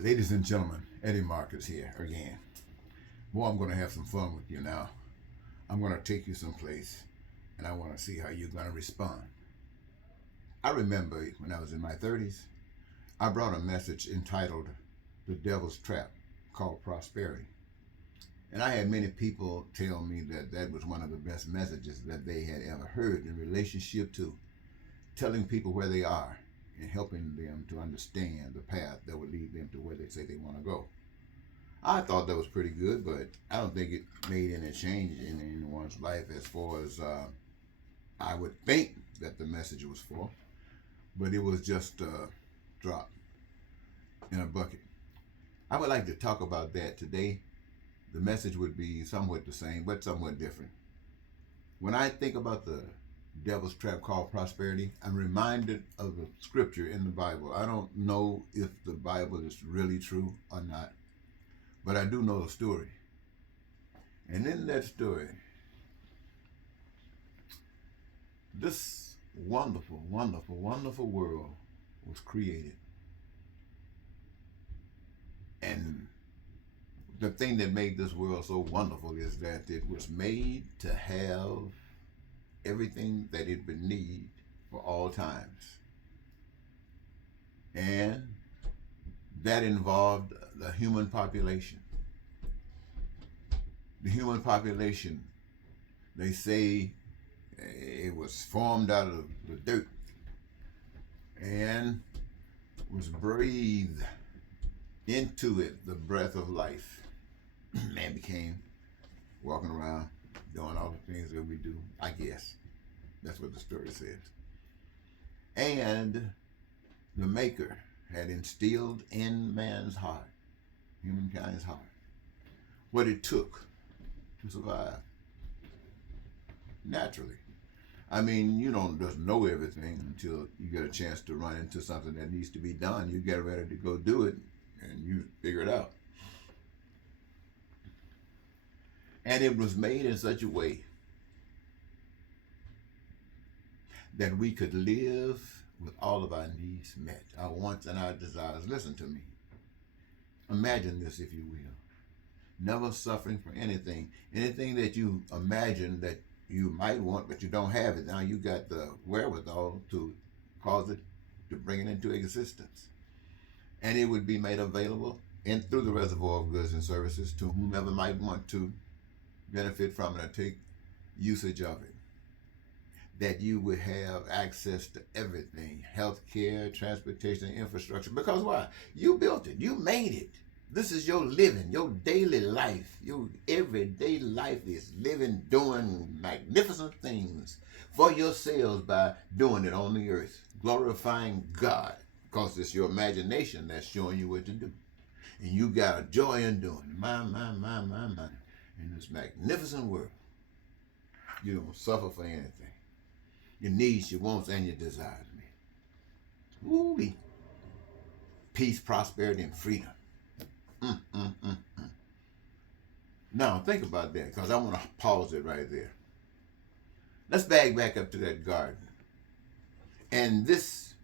Ladies and gentlemen, Eddie Marcus here again. Boy, I'm going to have some fun with you now. I'm going to take you someplace, and I want to see how you're going to respond. I remember when I was in my 30s, I brought a message entitled The Devil's Trap, called Prosperity. And I had many people tell me that that was one of the best messages that they had ever heard in relationship to telling people where they are and helping them to understand the path that would lead them to where they say they want to go. I thought that was pretty good, but I don't think it made any change in anyone's life as far as I would think that the message was for. But it was just a drop in a bucket. I would like to talk about that today. The message would be somewhat the same, but somewhat different. When I think about the devil's trap called prosperity, I'm reminded of the scripture in the Bible. I don't know if the Bible is really true or not, but I do know the story. And in that story, this wonderful, wonderful, wonderful world was created. And the thing that made this world so wonderful is that it was made to have everything that it would need for all times. And that involved the human population. The human population, they say it was formed out of the dirt and was breathed into it the breath of life. Man became walking around doing all the things that we do, I guess. That's what the story says. And the Maker had instilled in man's heart, humankind's heart, what it took to survive naturally. I mean, you don't just know everything until you get a chance to run into something that needs to be done. You get ready to go do it, and you figure it out. And it was made in such a way that we could live with all of our needs met, our wants and our desires. Listen to me. Imagine this, if you will. Never suffering for anything. Anything that you imagine that you might want, but you don't have it. Now you got the wherewithal to cause it, to bring it into existence. And it would be made available and through the reservoir of goods and services to whomever might want to benefit from it or take usage of it. That you would have access to everything, health care, transportation, infrastructure. Because why? You built it. You made it. This is your living, your daily life. Your everyday life is living, doing magnificent things for yourselves by doing it on the earth, glorifying God, because it's your imagination that's showing you what to do. And you got a joy in doing it. My. In this magnificent world, you don't suffer for anything. Your needs, your wants, and your desires, man. Ooh-wee. Peace, prosperity, and freedom. Now, think about that, because I want to pause it right there. Let's back up to that garden. And this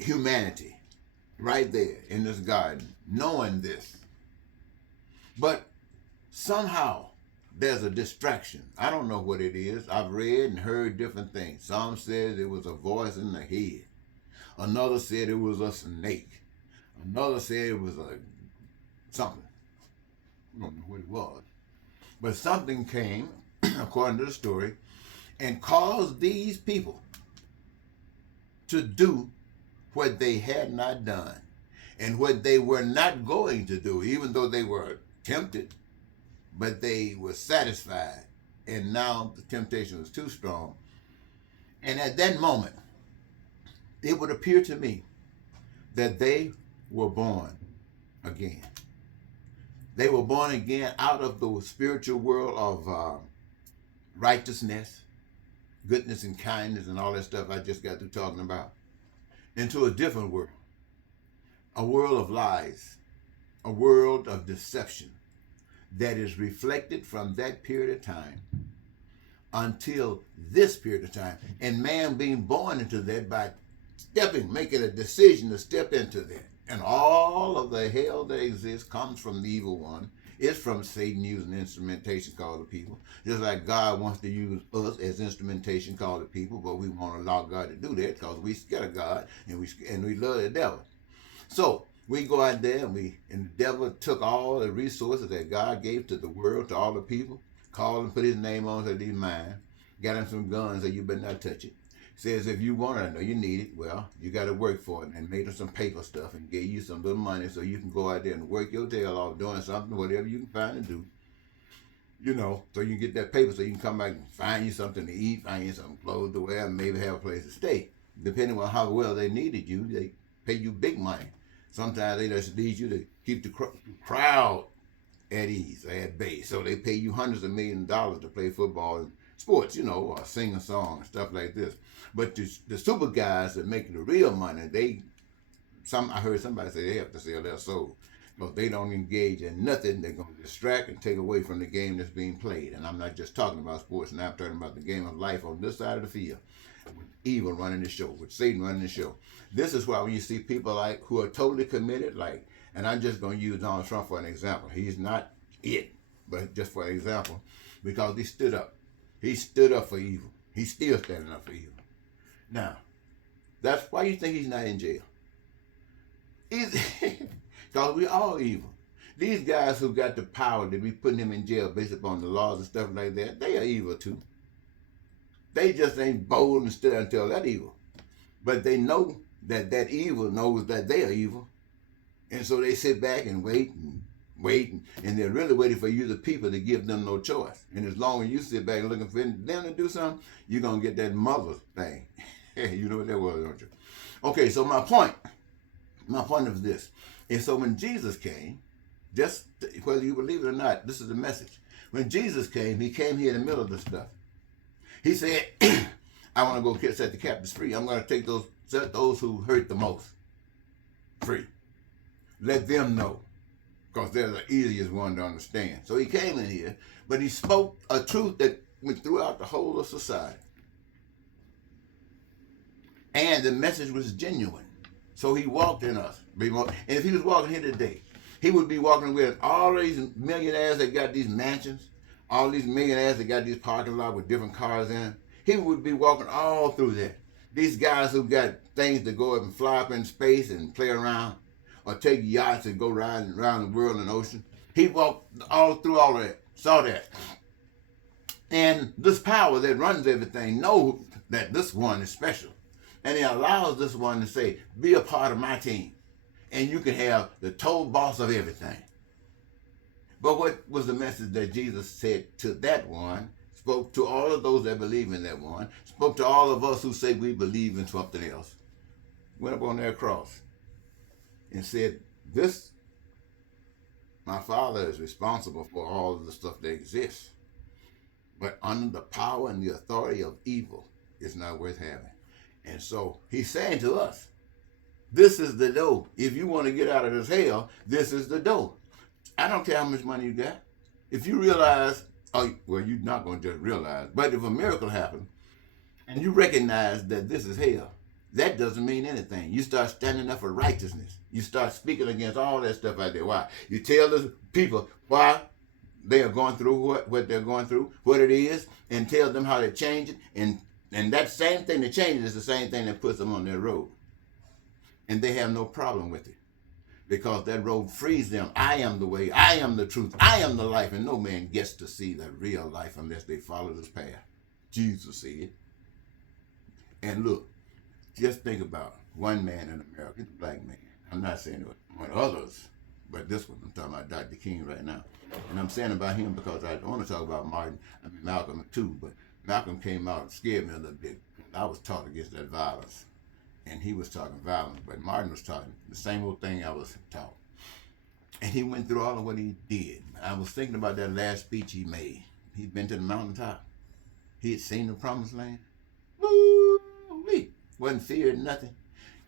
humanity, right there in this garden, knowing this. But somehow, there's a distraction. I don't know what it is. I've read and heard different things. Some said it was a voice in the head. Another said it was a snake. Another said it was something. I don't know what it was. But something came, according to the story, and caused these people to do what they had not done and what they were not going to do, even though they were tempted. But they were satisfied, and now the temptation was too strong. And at that moment, it would appear to me that they were born again. They were born again out of the spiritual world of righteousness, goodness and kindness and all that stuff I just got through talking about, into a different world, a world of lies, a world of deception, that is reflected from that period of time until this period of time. And man being born into that by making a decision to step into that And all of the hell that exists comes from the evil one. It's from Satan using instrumentation called the people. Just like God wants to use us as instrumentation called the people, but we won't allow God to do that because we scared of God and we love the devil. So we go out there and the devil took all the resources that God gave to the world, to all the people, called and put his name on to these minds, got him some guns that you better not touch it. Says if you want it, I know you need it, well, you got to work for it, and made him some paper stuff and gave you some little money so you can go out there and work your tail off doing something, whatever you can find to do, so you can get that paper so you can come back and find you something to eat, find you some clothes to wear, and maybe have a place to stay. Depending on how well they needed you, they pay you big money. Sometimes they just need you to keep the crowd at ease, at bay. So they pay you hundreds of millions of dollars to play football and sports, or sing a song and stuff like this. But the super guys that make the real money, I heard somebody say they have to sell their soul. Because they don't engage in nothing, they're going to distract and take away from the game that's being played. And I'm not just talking about sports now, I'm talking about the game of life on this side of the field. With evil running the show, with Satan running the show. This is why when you see people who are totally committed, and I'm just going to use Donald Trump for an example. He's not it, but just for an example, because he stood up. He stood up for evil. He's still standing up for evil. Now, that's why you think he's not in jail. Because we all evil. These guys who got the power to be putting him in jail based upon the laws and stuff like that, they are evil too. They just ain't bold and stood and tell that evil. But they know that evil knows that they are evil. And so they sit back and wait, and they're really waiting for you, the people, to give them no choice. And as long as you sit back and looking for them to do something, you're going to get that mother thing. You know what that was, don't you? Okay, so my point is this. And so when Jesus came, just whether you believe it or not, this is the message. When Jesus came, he came here in the middle of the stuff. He said, I want to go set the captives free. I'm going to set those who hurt the most free. Let them know, because they're the easiest one to understand. So he came in here, but he spoke a truth that went throughout the whole of society. And the message was genuine. So he walked in us. And if he was walking here today, he would be walking with all these millionaires that got these mansions, all these millionaires that got these parking lots with different cars in them. He would be walking all through that. These guys who got things to go up and fly up in space and play around, or take yachts and go riding around the world and ocean. He walked all through all of that, saw that. And this power that runs everything knows that this one is special. And he allows this one to say, be a part of my team. And you can have the total boss of everything. But what was the message that Jesus said to that one? Spoke to all of those that believe in that one. Spoke to all of us who say we believe in something else. Went up on that cross and said, my Father is responsible for all of the stuff that exists. But under the power and the authority of evil, it's not worth having. And so he's saying to us, this is the door. If you want to get out of this hell, this is the door. I don't care how much money you got. If you realize, you're not going to just realize, but if a miracle happens and you recognize that this is hell, that doesn't mean anything. You start standing up for righteousness. You start speaking against all that stuff out there. Why? You tell the people why they are going through what they're going through, what it is, and tell them how to change it. And that same thing that changes is the same thing that puts them on their road. And they have no problem with it. Because that road frees them. I am the way, I am the truth, I am the life, and no man gets to see the real life unless they follow this path. Jesus said. And look, just think about one man in America, the black man. I'm not saying about others, but this one, I'm talking about Dr. King right now. And I'm saying about him because I want to talk about Malcolm too, but Malcolm came out and scared me a little bit. I was taught against that violence. And he was talking violence, but Martin was talking the same old thing I was taught. And he went through all of what he did. I was thinking about that last speech he made. He'd been to the mountaintop. He had seen the promised land. Woo-wee. Wasn't fearing nothing.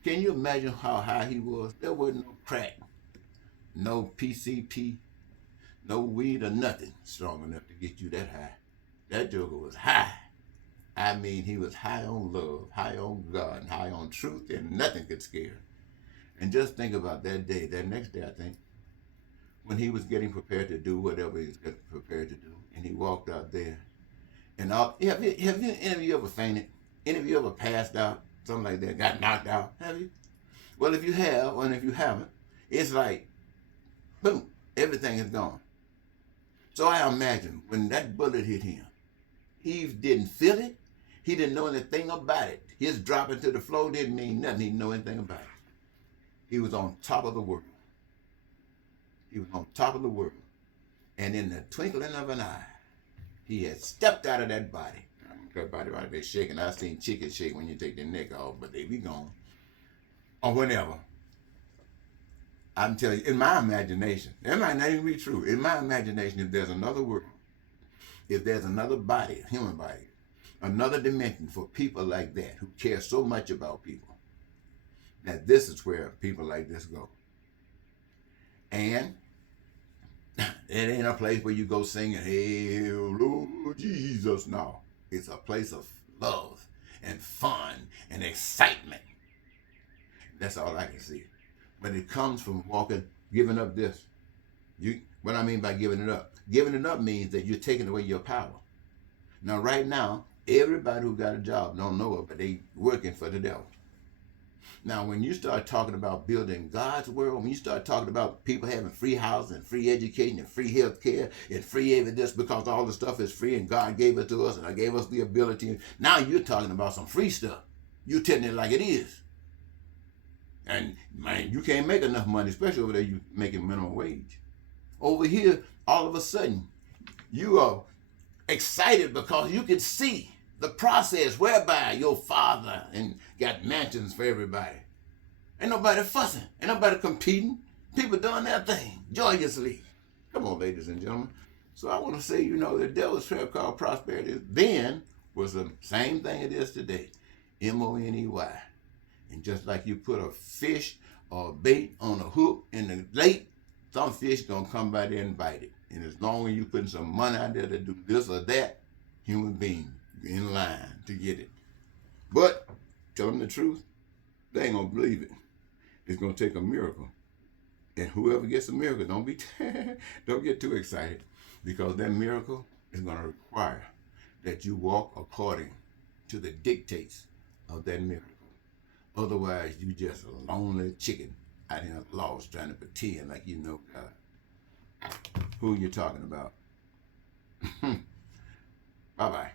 Can you imagine how high he was? There wasn't no crack, no PCP, no weed or nothing strong enough to get you that high. That joker was high. I mean, he was high on love, high on God, high on truth, and nothing could scare him. And just think about that day, that next day, I think, when he was getting prepared to do whatever he was getting prepared to do, and he walked out there. And all, any of you ever fainted? Any of you ever passed out? Something like that, got knocked out? Have you? Well, if you have, and if you haven't, it's like, boom, everything is gone. So I imagine when that bullet hit him, he didn't feel it. He didn't know anything about it. His dropping to the floor didn't mean nothing. He didn't know anything about it. He was on top of the world. He was on top of the world. And in the twinkling of an eye, he had stepped out of that body. That body right there shaking. I've seen chickens shake when you take their neck off, but they be gone. Or whenever. I'm telling you, in my imagination, it might not even be true. In my imagination, if there's another world, if there's another body, human body, another dimension for people like that who care so much about people, that this is where people like this go. And it ain't a place where you go singing, "Hail, Lord Jesus." No, it's a place of love and fun and excitement. That's all I can see. But it comes from walking, giving up this. What I mean by giving it up means that you're taking away your power. Now, right now, everybody who got a job don't know it, but they working for the devil. Now, when you start talking about building God's world, when you start talking about people having free housing and free education and free health care and free evidence because all the stuff is free and God gave it to us and I gave us the ability, now you're talking about some free stuff. You're telling it like it is. And man, you can't make enough money, especially over there you making minimum wage. Over here, all of a sudden, you are excited because you can see the process whereby your father and got mansions for everybody. Ain't nobody fussing. Ain't nobody competing. People doing their thing joyously. Come on, ladies and gentlemen. So I want to say, the devil's trap called prosperity then was the same thing it is today. Money. And just like you put a fish or a bait on a hook in the lake, some fish gonna come by there and bite it. And as long as you putting some money out there to do this or that, human being in line to get it. But tell them the truth, they ain't gonna believe it. It's gonna take a miracle. And whoever gets a miracle, don't get too excited, because that miracle is gonna require that you walk according to the dictates of that miracle. Otherwise, you just a lonely chicken out here lost trying to pretend like you know God. Who you talking about? Bye-bye.